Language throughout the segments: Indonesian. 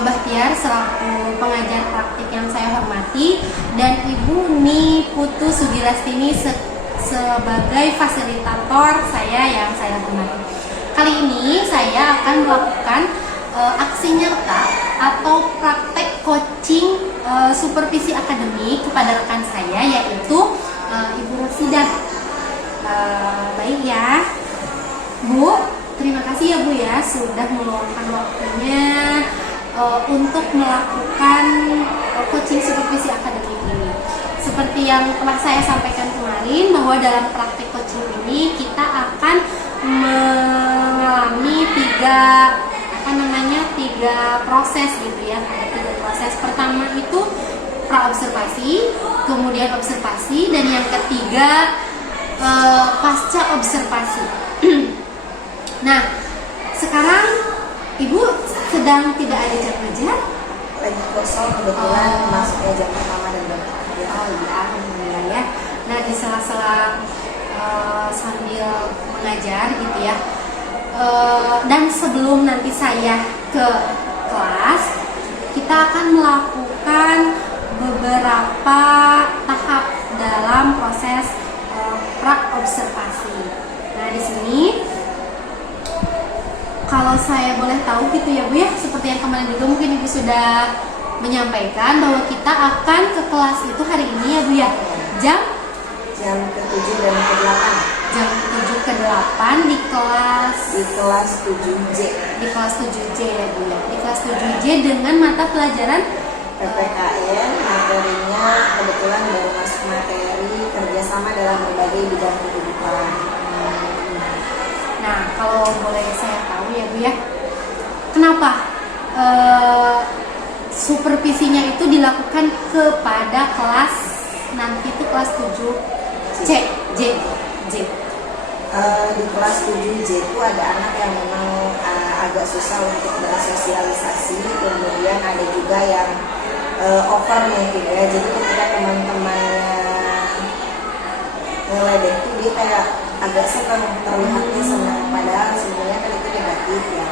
Rio Bahtiar selaku pengajar praktik yang saya hormati, dan Ibu Ni Putu Sugilastini sebagai fasilitator saya yang saya hormati. Kali ini saya akan melakukan aksi nyata atau praktek coaching supervisi akademik kepada rekan saya, yaitu Ibu Rosidah. Baik ya Bu, terima kasih ya Bu ya sudah meluangkan waktunya untuk melakukan coaching supervisi akademik ini. Seperti yang telah saya sampaikan kemarin, bahwa dalam praktik coaching ini kita akan mengalami tiga proses gitu ya. Ada tiga proses. Pertama itu pra-observasi, kemudian observasi, dan yang ketiga pasca observasi. Nah, sekarang Ibu sedang tidak ada jam ngajar? Lagi kosong kebetulan masuknya jam pertama dan jam kedua. Oh iya, alhamdulillah ya. Nah, di sela-sela sambil mengajar gitu ya. Dan sebelum nanti saya ke kelas, kita akan melakukan beberapa tahap dalam proses pra-observasi. Nah, di sini kalau saya boleh tahu gitu ya Bu ya, seperti yang kemarin juga mungkin Ibu sudah menyampaikan bahwa kita akan ke kelas itu hari ini ya Bu ya, jam ke-7 dan ke-8. Jam 7 ke 8 di kelas 7J. Di kelas 7J ya Bu ya. Di kelas 7J dengan mata pelajaran PPKN, materinya kebetulan baru masuk materi kerjasama dalam berbagai bidang kehidupan. Nah, kalau boleh saya tahu ya Bu ya, kenapa supervisinya itu dilakukan kepada kelas nanti itu kelas 7J. Di kelas 7J itu ada anak yang memang agak susah untuk bersosialisasi, kemudian ada juga yang over mungkin ya. Jadi ketika teman-temannya ngeledek itu dia kayak agak senang, terlihatnya senang, padahal sebenarnya kan itu negatif ya.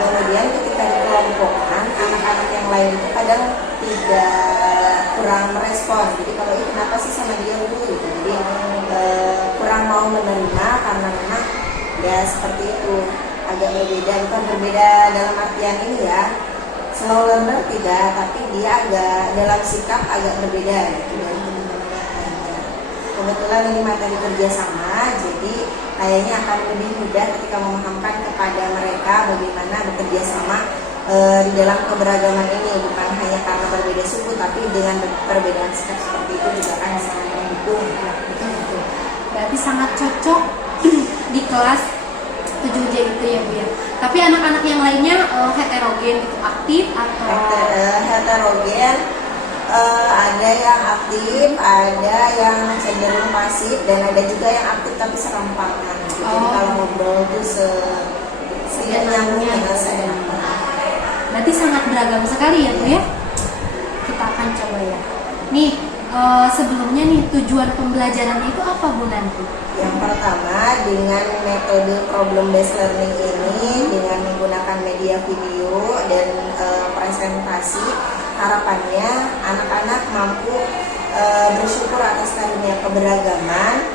Kemudian ketika dikelompokkan, anak-anak yang lain itu kadang kurang merespon. Jadi kalau itu kenapa sih sama dia dulu gitu. Jadi kurang mau menerima karena memang ya seperti itu, agak berbeda. Bukan berbeda dalam artian ini ya, slow learner tidak, tapi dia agak dalam sikap agak berbeda gitu dari teman-temannya. Kebetulan ini materi kerjasama, jadi kayaknya akan lebih mudah ketika memahamkan kepada mereka bagaimana bekerja sama di dalam keberagaman ini, bukan hanya karena berbeda suku, tapi dengan perbedaan sikap seperti itu juga akan sangat mendukung. Betul. Berarti sangat cocok di kelas 7J itu ya Bu ya. Tapi anak-anak yang lainnya heterogen gitu, aktif atau heterogen, ada yang aktif, ada yang cenderung pasif, dan ada juga yang aktif tapi serampangan. Jadi kalau ngobrol itu tidak nyambung dengan saya. Berarti sangat beragam sekali ya Bu ya. Kita akan coba ya. Nih, sebelumnya nih tujuan pembelajaran itu apa Bu nanti? Yang pertama, dengan metode problem based learning ini, dengan menggunakan media video dan presentasi, harapannya anak-anak mampu bersyukur atas karunia keberagaman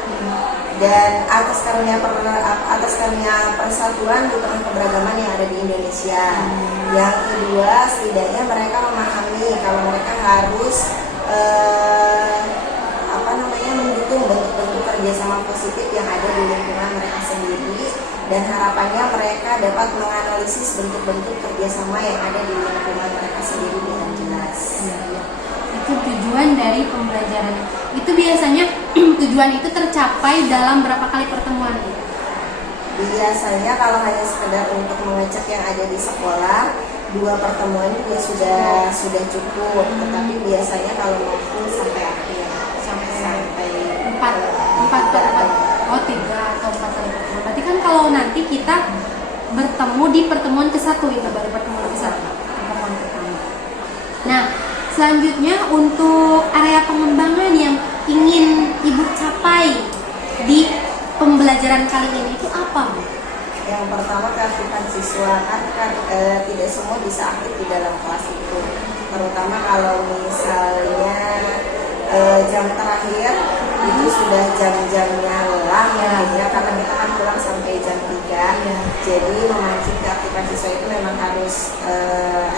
dan atas karunia persatuan di tengah keberagaman yang ada di Indonesia. Yang kedua, setidaknya mereka memahami kalau mereka harus mendukung bentuk-bentuk kerjasama positif yang ada di lingkungan mereka sendiri, dan harapannya mereka dapat menganalisis bentuk-bentuk kerjasama yang ada di lingkungan mereka sendiri dengan jelas. Itu tujuan dari pembelajaran. Itu biasanya tujuan itu tercapai dalam berapa kali pertemuan? Biasanya kalau hanya sekedar untuk mengecek yang ada di sekolah, 2 pertemuan juga sudah cukup. Tetapi biasanya kalau mampu sampai akhir, sampai 3 atau 4 kali pertemuan. Berarti kan kalau nanti kita bertemu di pertemuan ke-1 itu baru pertemuan ke-1, pertemuan pertama. Nah, selanjutnya untuk area pengembangan yang ingin Ibu capai di pembelajaran kali ini itu apa Bu? Yang pertama, keaktifan siswa. siswa kan tidak semua bisa aktif di dalam kelas itu, terutama kalau misalnya jam terakhir itu sudah jam-jamnya lelah ya, karena kita kan pulang sampai jam 3 jadi memancing keaktifan siswa itu memang harus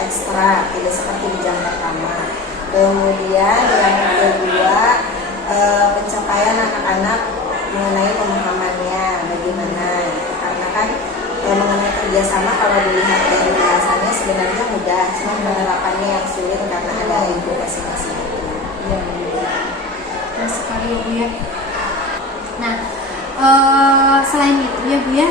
ekstra, tidak seperti di jam pertama. Kemudian yang kedua, pencapaian anak-anak mengenai pemahamannya bagaimana gitu. Karena kan mengenai kerjasama kalau dilihat dari bahasanya sebenarnya mudah, cuma penerapannya yang sulit karena ada ibu masing-masing. Ya, terus sekali ya Bu ya. Nah, selain itu ya Bu ya,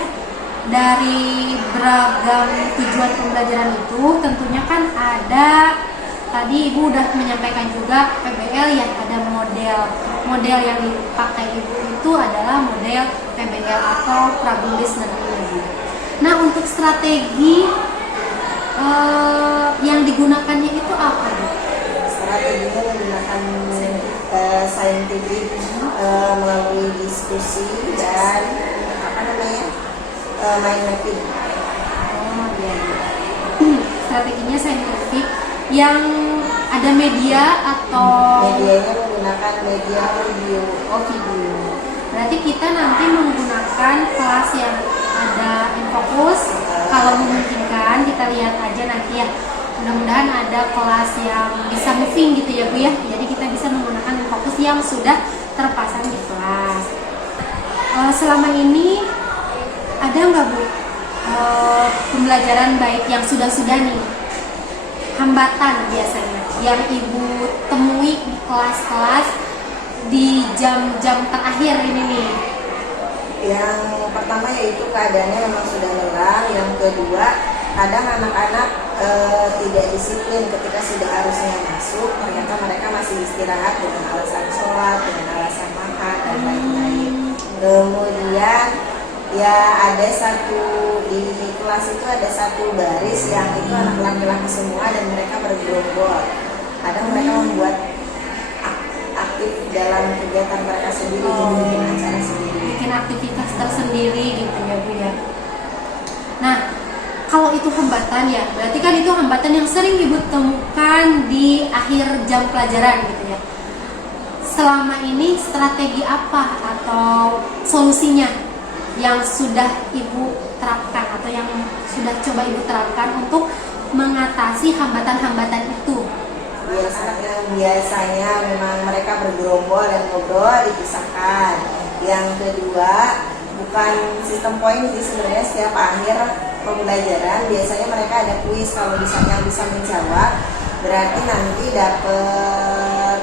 dari beragam tujuan pembelajaran itu tentunya kan ada, tadi Ibu udah menyampaikan juga PBL yang ada model yang dipakai Ibu itu adalah model PBL atau problem based learning. Nah, untuk strategi yang digunakannya itu apa Bu? Strateginya menggunakan scientific melalui diskusi dan mind mapping. Oh iya. Strateginya saintifik yang ada media atau medianya menggunakan media video. Oh, video. Berarti kita nanti menggunakan kelas yang ada infokus. Kalau memungkinkan kita lihat aja nanti ya. Mudah-mudahan ada kelas yang bisa moving gitu ya Bu ya. Jadi kita bisa menggunakan infokus yang sudah terpasang di kelas. Selama ini ada nggak Bu pembelajaran baik yang sudah-sudah nih, hambatan biasanya yang Ibu temui di kelas-kelas di jam-jam terakhir ini nih? Yang pertama yaitu keadaannya memang sudah lelah. Yang kedua, kadang anak-anak tidak disiplin ketika sudah harusnya masuk, ternyata mereka masih istirahat dengan alasan sholat, dengan alasan makan dan lain-lain. Kemudian ya ada satu di kelas itu ada satu baris yang itu anak laki-laki semua dan mereka bergerombol. Kadang mereka membuat aktif dalam kegiatan mereka sendiri, jadi bikin acara sendiri, bikin aktivitas tersendiri gitu ya Bu ya. Nah, kalau itu hambatan ya, berarti kan itu hambatan yang sering Ibu temukan di akhir jam pelajaran gitu ya. Selama ini strategi apa atau solusinya yang sudah Ibu terapkan atau yang sudah coba Ibu terapkan untuk mengatasi hambatan-hambatan itu? Biasanya memang mereka bergerombol dan ngobrol dipisahkan. Yang kedua, bukan sistem poin sih sebenarnya, setiap akhir pembelajaran biasanya mereka ada kuis. Kalau misalnya bisa menjawab berarti nanti dapat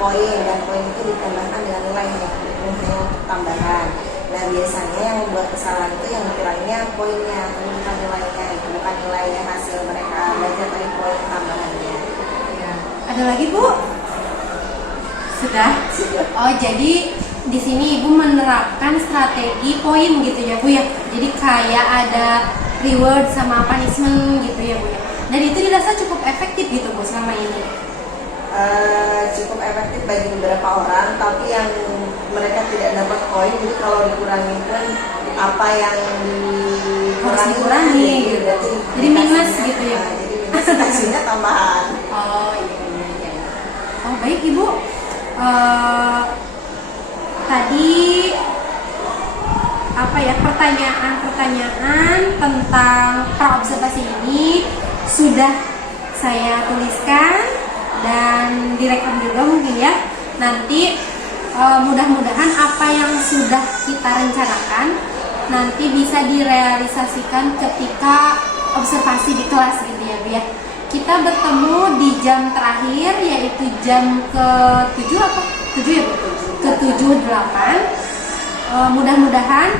poin, dan poin itu ditambahkan dengan nilai untuk tambahan. Nah, biasanya yang membuat kesalahan itu yang kurangnya poinnya, bukan nilainya. Itu bukan nilainya hasil mereka belajar, dari poin tambahannya. Ya. Ada lagi Bu? Sudah? Oh, jadi di sini Ibu menerapkan strategi poin gitu ya Bu ya. Jadi kayak ada reward sama punishment gitu ya Bu ya. Dan itu dirasa cukup efektif gitu Bu selama ini. Cukup efektif bagi beberapa orang, tapi yang mereka tidak dapat poin, jadi kalau dikurangi pun apa yang harus dikurangi gitu. Jadi minus gitu ya. Jadi minus kasihnya tambahan. Oh iya. Oh baik Ibu. Tadi apa ya, pertanyaan tentang praobservasi ini sudah saya tuliskan dan direkam juga mungkin ya. Nanti mudah-mudahan apa yang sudah kita rencanakan nanti bisa direalisasikan ketika observasi di kelas gitu ya Bu ya. Kita bertemu di jam terakhir yaitu jam ke-7 apa? 7 ya Bu? Ke-7, 8. Mudah-mudahan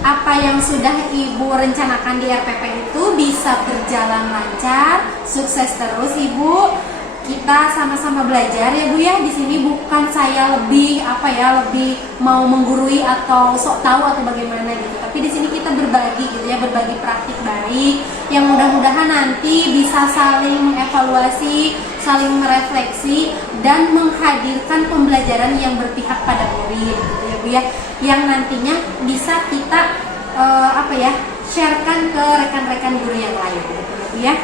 apa yang sudah Ibu rencanakan di RPP itu bisa berjalan lancar, sukses terus Ibu. Kita sama-sama belajar ya Bu ya. Di sini bukan saya lebih mau menggurui atau sok tahu atau bagaimana gitu. Tapi di sini kita berbagi gitu ya, berbagi praktik baik yang mudah-mudahan nanti bisa saling mengevaluasi, saling merefleksi dan menghadirkan pembelajaran yang berpihak pada murid gitu ya Bu ya. Yang nantinya bisa kita sharekan ke rekan-rekan guru yang lain ya.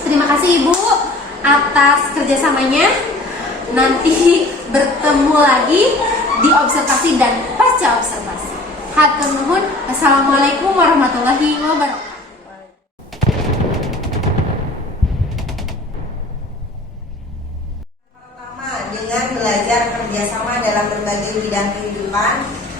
Terima kasih Ibu atas kerjasamanya. Nanti bertemu lagi di observasi dan pasca observasi. Hatur nuhun. Assalamualaikum warahmatullahi wabarakatuh. Dengan belajar kerjasama dalam berbagai bidang kehidupan,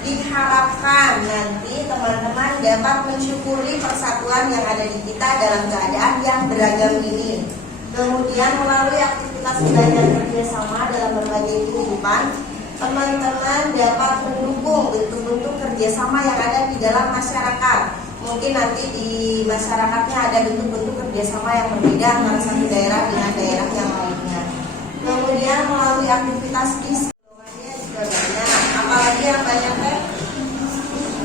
diharapkan nanti teman-teman dapat mensyukuri persatuan yang ada di kita dalam keadaan yang beragam ini. Kemudian melalui aktivitas belajar kerjasama dalam berbagai kehidupan, teman-teman dapat mendukung bentuk-bentuk kerjasama yang ada di dalam masyarakat. Mungkin nanti di masyarakatnya ada bentuk-bentuk kerjasama yang berbeda antara satu daerah dengan daerah yang lainnya. Kemudian melalui aktivitas diskusinya juga banyak, apalagi yang banyak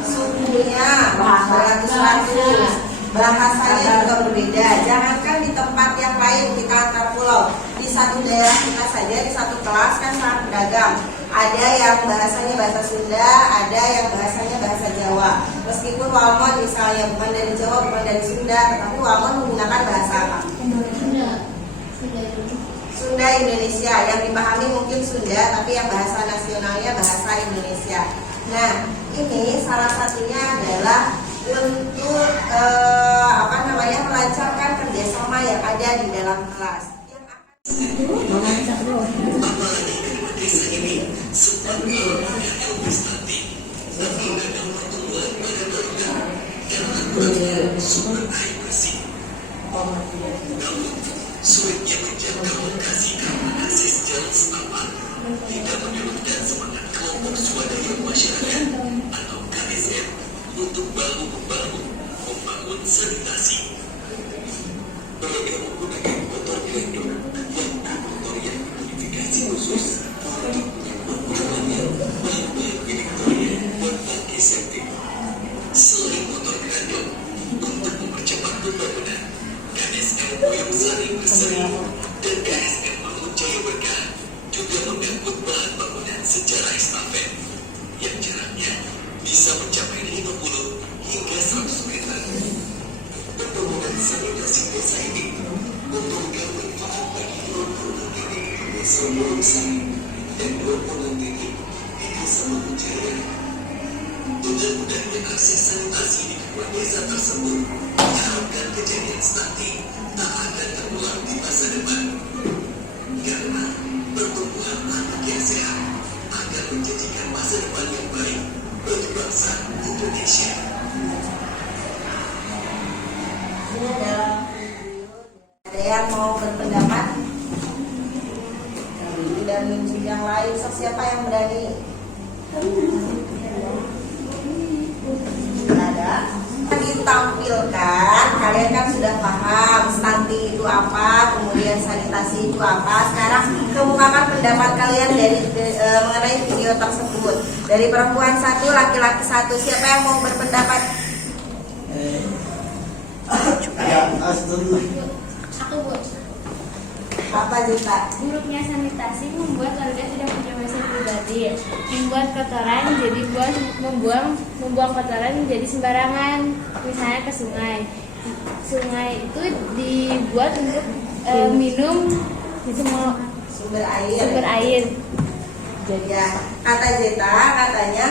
sukunya beratus-ratus, bahasanya juga berbeda. Jangankan di tempat yang lain kita antar pulau, di satu daerah kita saja di satu kelas kan sangat beragam. Ada yang bahasanya bahasa Sunda, ada yang bahasanya bahasa Jawa. Meskipun Walmon misalnya bukan dari Jawa, bukan dari Sunda, tetapi Walmon menggunakan bahasa apa? Sunda Indonesia, yang dipahami mungkin Sunda, tapi yang bahasa nasionalnya bahasa Indonesia. Nah, ini salah satunya adalah untuk melancarkan kerjasama yang ada di dalam kelas. Sulitnya menjangkau lokasi karena akses jalan setapak tidak menyurutkan semangat kelompok swadaya masyarakat atau KSM untuk bahu-membahu membangun sanitasi. Mereka menggunakan motor gendong yang motor yang dimodifikasi khusus untuk penggunaannya bahan-bahan Victoria dan antiseptik. Selain motor gendong untuk mempercepat pembangunan, KSM Boyong Sari Berseri dan KSM Mangun Jaya Berkah juga mengangkut bahan bangunan secara estafet yang jaraknya bisa mencapai 50 hingga 100 meter. Pembangunan sanitasi desa ini memberikan manfaat bagi kelompok Nantini di desa Boyong Sari dan kelompok Nantini di desa Mangun Jaya. Dengan mudahnya akses sanitasi di kedua desa tersebut, diharapkan kejadian stunting tak akan terulang di masa depan. Karena pertumbuhan anak yang sehat akan menjadikan masa depan yang baik bagi bangsa Indonesia. Ada yang mau berpendapat? Dan yang lain, siapa yang berani? Ada. Ditampilkan, kalian kan sudah paham stunting itu apa, kemudian sanitasi itu apa. Sekarang kemukakan pendapat kalian dari mengenai video tersebut. Dari perempuan satu, laki-laki satu. Siapa yang mau berpendapat? Aku Bu. Apa Zita? Buruknya sanitasi membuat warga tidak punya WC pribadi, membuat kotoran jadi membuang kotoran jadi sembarangan, misalnya ke sungai. Sungai itu dibuat untuk minum Sumber air. Ya, kata Zeta katanya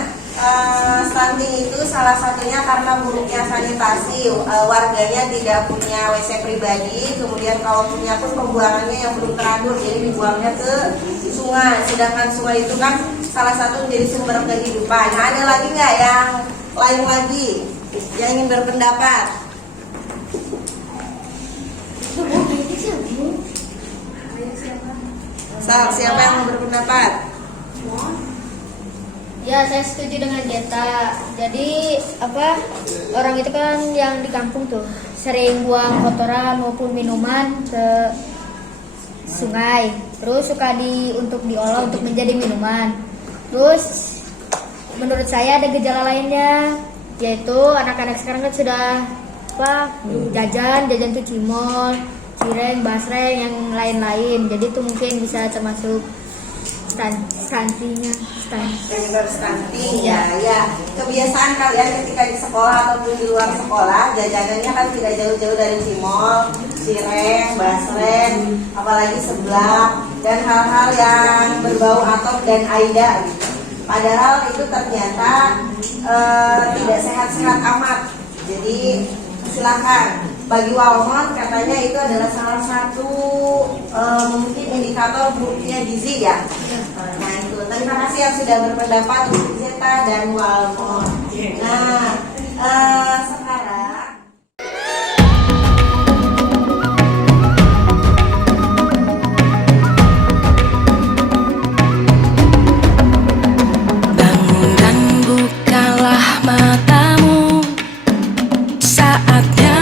stunting itu salah satunya karena buruknya sanitasi, warganya tidak punya WC pribadi, kemudian kalau punya pun pembuangannya yang belum teratur, jadi dibuangnya ke sungai. Sedangkan sungai itu kan salah satu menjadi sumber kehidupan. Nah, ada lagi nggak yang lain lagi yang ingin berpendapat? Siapa yang mau berpendapat? Ya, saya setuju dengan Geta. Jadi orang itu kan yang di kampung tuh sering buang kotoran maupun minuman ke sungai. Terus suka untuk diolah untuk menjadi minuman. Terus menurut saya ada gejala lainnya, yaitu anak-anak sekarang kan sudah jajan tuh cimol, cireng, basreng, yang lain-lain. Jadi itu mungkin bisa termasuk stuntingnya. penyebab stunting ya. Kebiasaan kalian ketika di sekolah ataupun di luar sekolah, jajanannya kan tidak jauh-jauh dari cimol, cireng, basreng, apalagi seblak dan hal-hal yang berbau atok dan aida gitu. Padahal itu ternyata tidak sehat-sehat amat. Jadi silakan, bagi Walmon katanya itu adalah salah satu mungkin indikator buruknya gizi ya. Nah itu, terima kasih yang sudah berpendapat untuk Zeta dan Walmon. Nah sekarang bangun dan bukalah matamu, saatnya